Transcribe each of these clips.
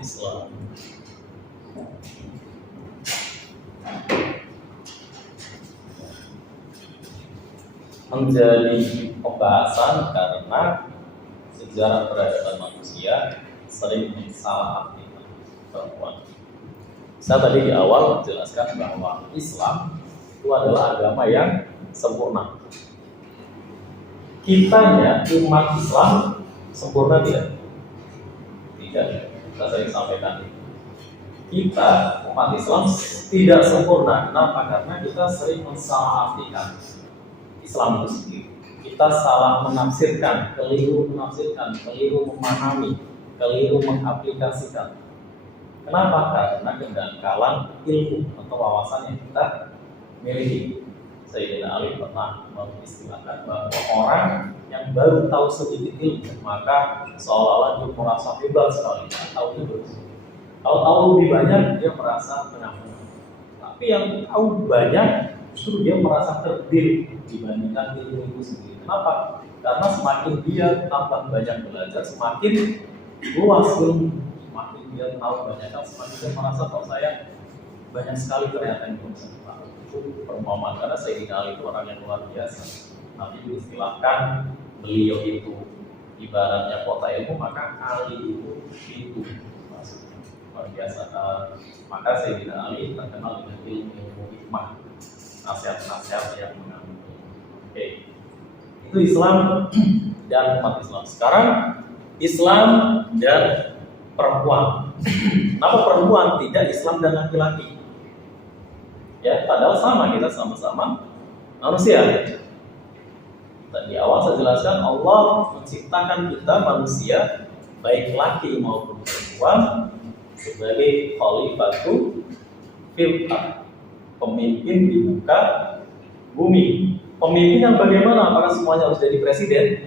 Islam. Menjadi pembahasan karena sejarah peradaban manusia sering disalahartikan perempuan. Saya tadi di awal menjelaskan bahwa Islam itu adalah agama yang sempurna. Kitanya umat Islam sempurna tidak? Tidak. Kita sering sampaikan. Kita umat Islam tidak sempurna. Kenapa? Karena kita sering mensalahartikan Islam itu sendiri. Kita salah menafsirkan, keliru menafsirkan, keliru memahami, keliru mengaplikasikan. Kenapa? Karena kedangkalan ilmu atau wawasan yang kita miliki. Sayyidina Ali pernah mengistilahkan bahwa orang yang baru tahu sedikit ilmu, maka seolah-olah dia merasa hebat sekali, tahu terus. Kalau tahu lebih banyak, dia merasa menang-menang. Tapi yang tahu banyak, justru dia merasa terdiri dibandingkan ilmu itu sendiri. Kenapa? Karena semakin dia tambah banyak belajar, semakin luas ilmu, semakin dia tahu banyak, semakin dia merasa kalau saya banyak sekali ternyata yang belum saya tahu. Itu permohonan, karena Sayyidina Ali itu orang yang luar biasa. Nanti diistilahkan beliau itu ibaratnya kota ilmu, maka Ali itu maksudnya luar biasa. Maka Sayyidina Ali terkenal dengan ilmu hikmah, nasihat-nasihat yang mengandung. Oke, itu Islam dan umat Islam. Sekarang Islam dan perempuan. Kenapa perempuan tidak Islam dan laki-laki? Ya, padahal sama, kita sama-sama manusia. Tadi awal saya jelaskan Allah menciptakan kita manusia baik laki maupun perempuan sebagai khalifatu fil ardh, pemimpin di muka bumi. Pemimpin yang bagaimana? Apakah semuanya harus jadi presiden?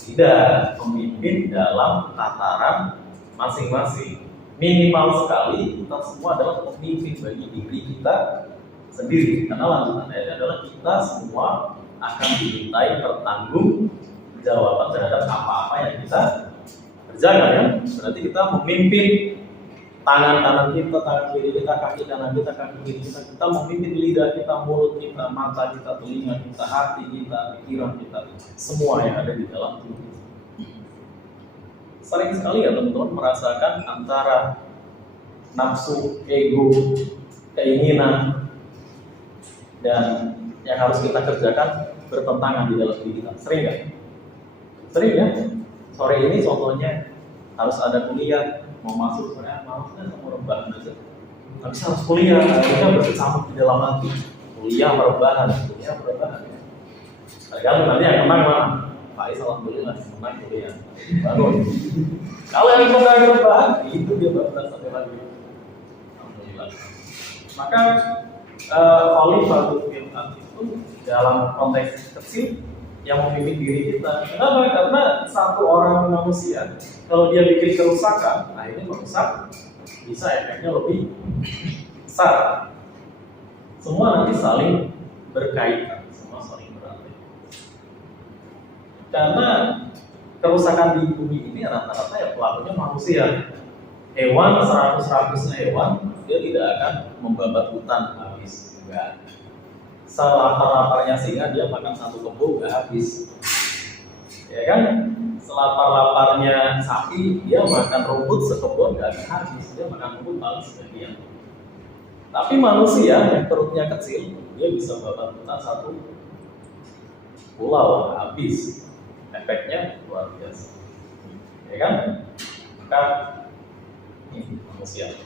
Tidak. Pemimpin dalam tataran masing-masing. Minimal sekali kita semua adalah pemimpin bagi diri kita sendiri. Karena lanjutan ayatnya adalah kita semua akan dimintai pertanggungjawaban terhadap apa-apa yang kita kerjakan, ya. Berarti kita memimpin tangan kanan kita, tangan kiri kita, kaki kanan kita, kaki kiri kita. Kita memimpin lidah kita, mulut kita, mata kita, telinga kita, hati kita, pikiran kita, semua yang ada di dalam tubuh. Sering sekali ya teman-teman merasakan antara nafsu, ego, keinginan, dan yang harus kita kerjakan bertentangan di dalam diri kita. Sering nggak? Sering ya. Sore ini contohnya harus ada kuliah, mau masuk sebenarnya maksudnya sama rebahan aja. Tapi harus kuliah, akhirnya berkecamuk di dalam hati. Kuliah merebahan. Ya. Tergantung nanti yang menang mana? Faiz alhamdulillah menang kuliah. Baru. Kalau yang menang rebahan, itu dia baru sampai lagi. Alhamdulillah. Maka khalifah fil ardh itu dalam konteks kecil yang memimpin diri kita. Kenapa? Karena satu orang manusia kalau dia bikin kerusakan, akhirnya merusak, bisa efeknya lebih besar. Semua nanti saling berkaitan, semua saling berarti. Karena kerusakan di bumi ini rata-rata ya pelakunya manusia. Hewan, 100-100 hewan, dia tidak akan membabat hutan habis. Enggak. Selapar-laparnya singa dia makan satu kebo nggak habis, ya kan? Selapar-laparnya sapi dia makan rumput sekebun nggak akan habis, dia makan rumput paling sebagian. Tapi manusia yang perutnya kecil dia bisa babat hutan satu pulau habis, efeknya luar biasa, ya kan? Maka ini manusia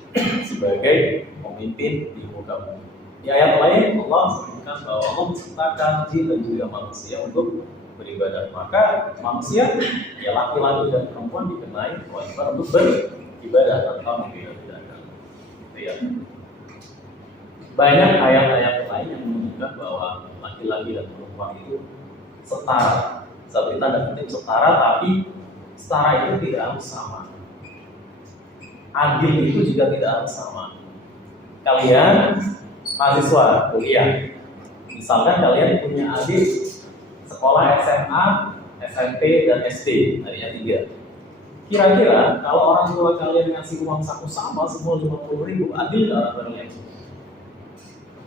sebagai pemimpin di muka bumi. Di ayat lain Allah sebutkan bahwa Allah menciptakan jin dan juga manusia untuk beribadah. Maka manusia, ya laki-laki dan perempuan dikenai kewajiban untuk beribadah tanpa membeda-bedakan. Gitu ya. Banyak ayat-ayat lain yang menunjukkan bahwa laki-laki dan perempuan itu setara. Seperti tanda kutip setara, tapi setara itu tidak harus sama. Adil itu juga tidak harus sama. Kalian mahasiswa kuliah, misalkan kalian punya adik sekolah SMA, SMP, dan SD, tadinya 3. Kira-kira kalau orang tua kalian ngasih uang saku sama semua 50.000, adil nggak orang kalian?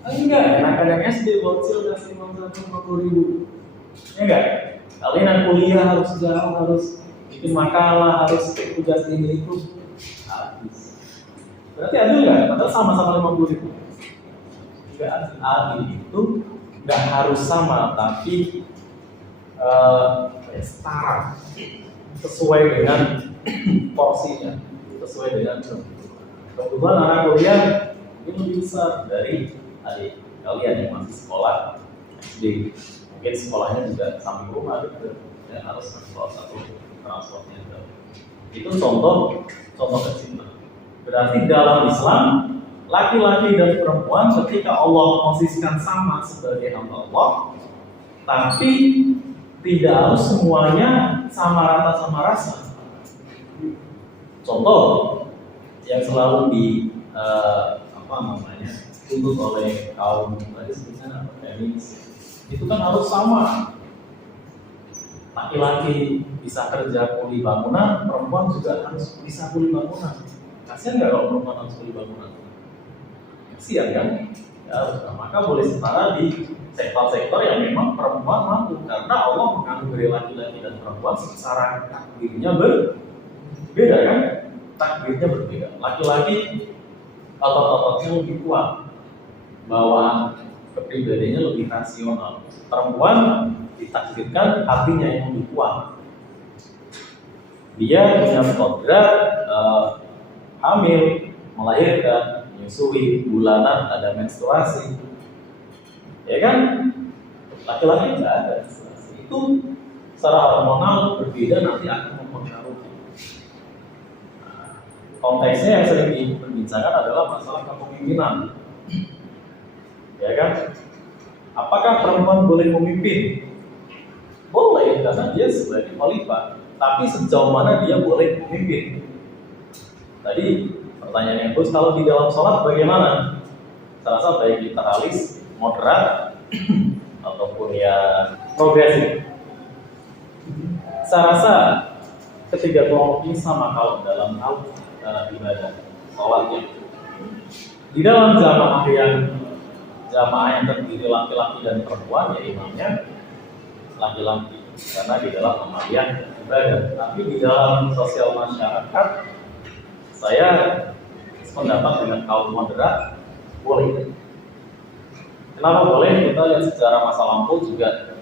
Enggak, anak-anak SD bocil ngasih uang saku 50.000, ya enggak? Kalian yang kuliah harus jauh, harus bikin makalah, harus tugas ini itu, habis. Berarti adil nggak? Padahal sama-sama 50.000. Nggak adil. Adil itu nggak harus sama, tapi setara, sesuai dengan porsinya, sesuai dengan kebutuhan anak kuliah ini lebih besar dari adik kalian yang masih sekolah SD. Mungkin sekolahnya juga samping rumah gitu, ya harus sekolah satu transportnya. Itu contoh kecil. Berarti dalam Islam laki-laki dan perempuan ketika Allah posisikan sama sebagai hamba Allah, tapi tidak harus semuanya sama rata sama rasa. Contoh yang selalu tuntut oleh kaum tadi sebutnya feminis, itu kan harus sama. Laki-laki bisa kerja kuli bangunan, perempuan juga harus bisa kuli bangunan. Kasian nggak kalau perempuan harus kuli bangunan? Kasian kan? Ya, maka boleh setara di sektor-sektor yang memang perempuan mampu, karena Allah menganugerahi laki-laki dan perempuan secara takdirnya berbeda kan? Takdirnya berbeda. Laki-laki otot-ototnya lebih kuat, bawaan kepribadiannya lebih rasional. Perempuan ditakdirkan hatinya yang lebih kuat. Dia punya kodrat hamil, melahirkan, menyusui, bulanan, ada menstruasi. Ya kan? Laki-laki nggak ada menstruasi. Itu secara hormonal berbeda, nanti akan mempengaruhi. Konteksnya yang sering diperbincangkan adalah masalah kepemimpinan. Ya kan? Apakah perempuan boleh memimpin? Boleh, karena dia sebagai khalifah. Tapi sejauh mana dia boleh memimpin? Tadi pertanyaan yang bagus, kalau di dalam sholat bagaimana? Saya rasa baik literalis, moderat, ataupun ya progresif. Saya rasa ketiga kelompok ini sama kalau dalam hal ibadah sholatnya. Di dalam jamaah yang terdiri laki-laki dan perempuan, ya imamnya laki-laki, karena di dalam amaliyah ibadah. Tapi di dalam sosial masyarakat, saya sependapat dengan kaum moderat, boleh. Kenapa boleh? Kita lihat sejarah masa lampau juga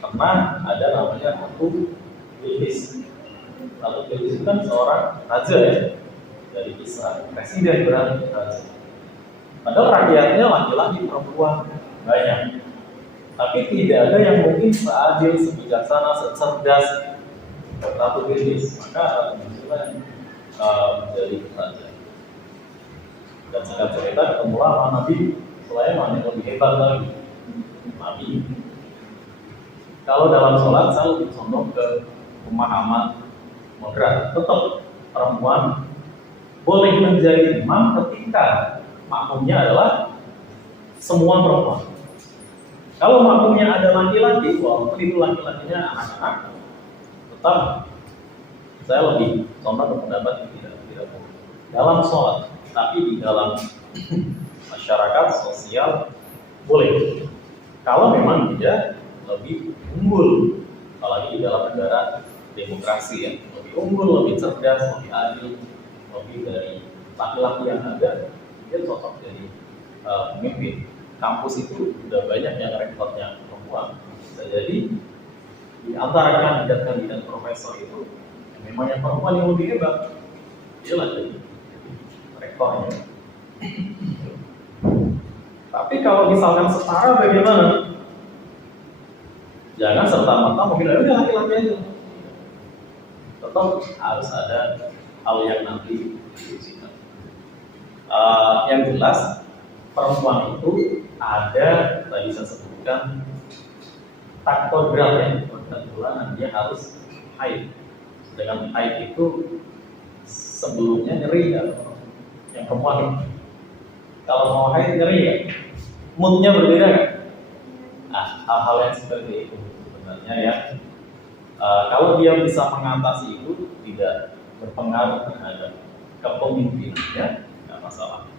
pernah ada namanya Ratu Bilqis. Ratu Bilqis itu kan seorang raja ya, dari Israel, presiden berarti raja. Padahal rakyatnya laki-laki, perempuan banyak. Tapi tidak ada yang mungkin seadil, sebijaksana, secerdas Ratu Bilqis. Maka Ratu Bilqis menjadi raja. Dan singkat cerita ketemulah sama Nabi Sulaiman yang lebih hebat lagi, Nabi. Kalau dalam sholat saya lebih condong ke pemahaman moderat. Tetap perempuan boleh menjadi imam ketika makmumnya adalah semua perempuan. Kalau makmumnya ada laki-laki, walaupun itu laki-lakinya anak-anak, tetap saya lebih condong ke pendapat tidak boleh dalam sholat. Tapi di dalam masyarakat sosial boleh. Kalau memang dia lebih unggul, apalagi di dalam negara demokrasi ya, lebih unggul, lebih cerdas, lebih adil, lebih dari laki-laki yang ada, dia cocok jadi pemimpin. Kampus itu sudah banyak yang rektornya perempuan. Bisa jadi di antara kandidat profesor itu memang yang perempuan yang lebih hebat, dia lah jadi rektornya. Tapi kalau misalkan setara bagaimana? Jangan serta-merta mungkin udah laki-laki aja. Tetap harus ada hal yang nanti diujikan. Yang jelas perempuan itu ada, tadi saya sebutkan takkodrat ya, bulanan dia harus haid. Sedangkan haid itu sebelumnya nyeri ya, yang perempuan itu. Kalau mau haid nyeri ya, moodnya berbeda kan? Nah, hal-hal yang seperti itu sebenarnya ya. Kalau dia bisa mengatasi itu, tidak berpengaruh terhadap kepemimpinan, ya, nggak masalah.